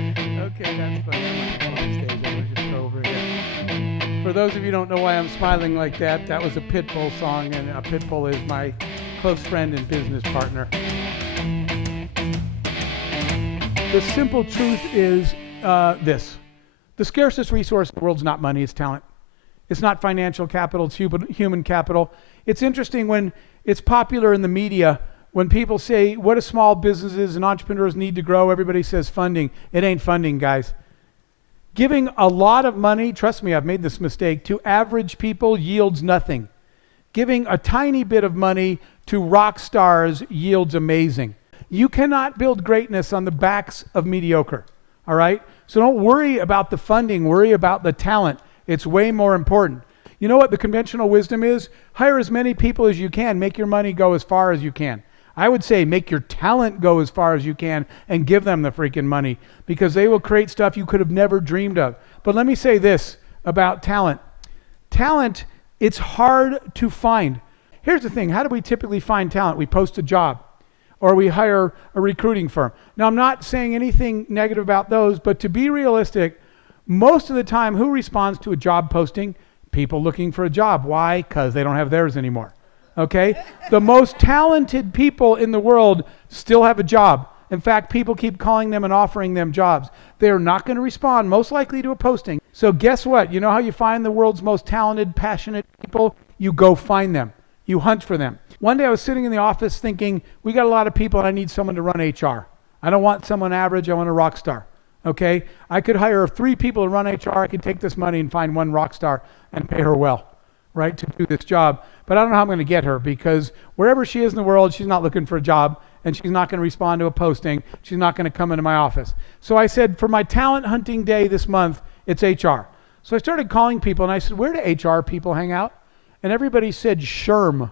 Okay, that's funny. I'm not on stage. I'm gonna just go over here. For those of you who don't know why I'm smiling like that, that was a Pitbull song, and Pitbull is my close friend and business partner. The simple truth is this. The scarcest resource in the world is not money, it's talent. It's not financial capital, it's human capital. It's interesting when it's popular in the media, when people say, what do small businesses and entrepreneurs need to grow? Everybody says funding. It ain't funding, guys. Giving a lot of money, trust me, I've made this mistake, to average people yields nothing. Giving a tiny bit of money to rock stars yields amazing. You cannot build greatness on the backs of mediocre, all right? So don't worry about the funding, worry about the talent. It's way more important. You know what the conventional wisdom is? Hire as many people as you can, make your money go as far as you can. I would say make your talent go as far as you can and give them the freaking money, because they will create stuff you could have never dreamed of. But let me say this about talent. Talent, it's hard to find. Here's the thing, how do we typically find talent? We post a job or we hire a recruiting firm. Now, I'm not saying anything negative about those, but to be realistic, most of the time, who responds to a job posting? People looking for a job. Why? Because they don't have theirs anymore. Okay? The most talented people in the world still have a job. In fact, people keep calling them and offering them jobs. They're not going to respond, most likely, to a posting. So guess what? You know how you find the world's most talented, passionate people? You go find them. You hunt for them. One day I was sitting in the office thinking, we got a lot of people and I need someone to run HR. I don't want someone average, I want a rock star. Okay? I could hire 3 people to run HR. I could take this money and find one rock star and pay her well, right, to do this job. But I don't know how I'm going to get her, because wherever she is in the world, she's not looking for a job, and she's not going to respond to a posting. She's not going to come into my office. So I said, for my talent hunting day this month, it's HR. So I started calling people, and I said, where do HR people hang out? And everybody said SHRM.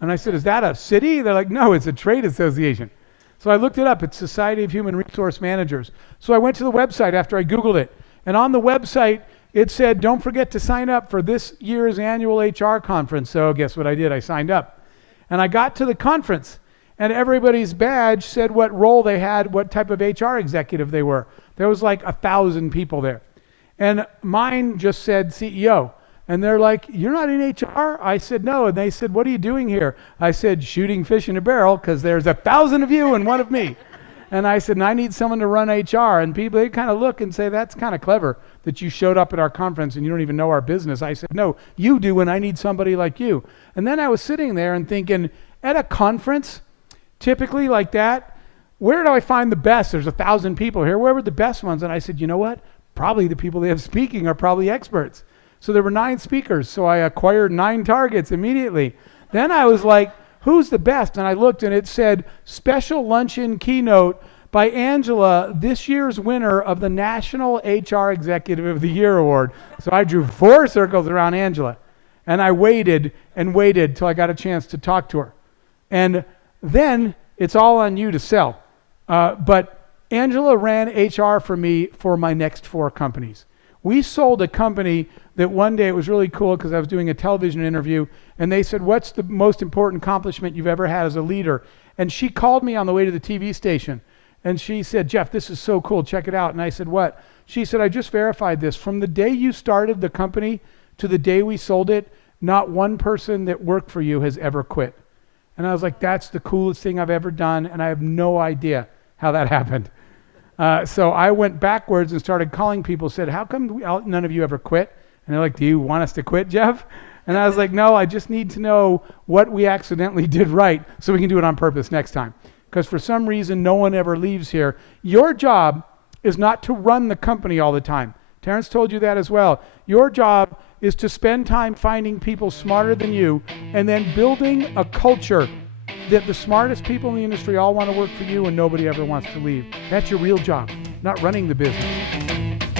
And I said, is that a city? They're like, no, it's a trade association. So I looked it up. It's Society of Human Resource Managers. So I went to the website after I Googled it. And on the website, it said, don't forget to sign up for this year's annual HR conference. So guess what I did? I signed up. And I got to the conference, and everybody's badge said what role they had, what type of HR executive they were. There was like 1,000 people there. And mine just said CEO. And they're like, you're not in HR? I said, no. And they said, what are you doing here? I said, shooting fish in a barrel, because there's 1,000 of you and one of me. And I said, and I need someone to run HR. And people, they kind of look and say, that's kind of clever that you showed up at our conference and you don't even know our business. I said, no, you do, and I need somebody like you. And then I was sitting there and thinking, at a conference, typically like that, where do I find the best? There's 1,000 people here. Where were the best ones? And I said, you know what? Probably the people they have speaking are probably experts. So there were 9 speakers. So I acquired 9 targets immediately. Then I was like, who's the best? And I looked, and it said, special luncheon keynote by Angela, this year's winner of the National HR Executive of the Year Award. So I drew 4 circles around Angela. And I waited and waited till I got a chance to talk to her. And then it's all on you to sell. But Angela ran HR for me for my next 4 companies. We sold a company that one day, it was really cool because I was doing a television interview, and they said, what's the most important accomplishment you've ever had as a leader? And she called me on the way to the TV station, and she said, Jeff, this is so cool, check it out. And I said, what? She said, I just verified this. From the day you started the company to the day we sold it, not one person that worked for you has ever quit. And I was like, that's the coolest thing I've ever done, and I have no idea how that happened. So I went backwards and started calling people, said, how come none of you ever quit? And they're like, do you want us to quit, Jeff? And I was like, no, I just need to know what we accidentally did right so we can do it on purpose next time. Because for some reason, no one ever leaves here. Your job is not to run the company all the time. Terrence told you that as well. Your job is to spend time finding people smarter than you and then building a culture that the smartest people in the industry all want to work for you and nobody ever wants to leave. That's your real job, not running the business.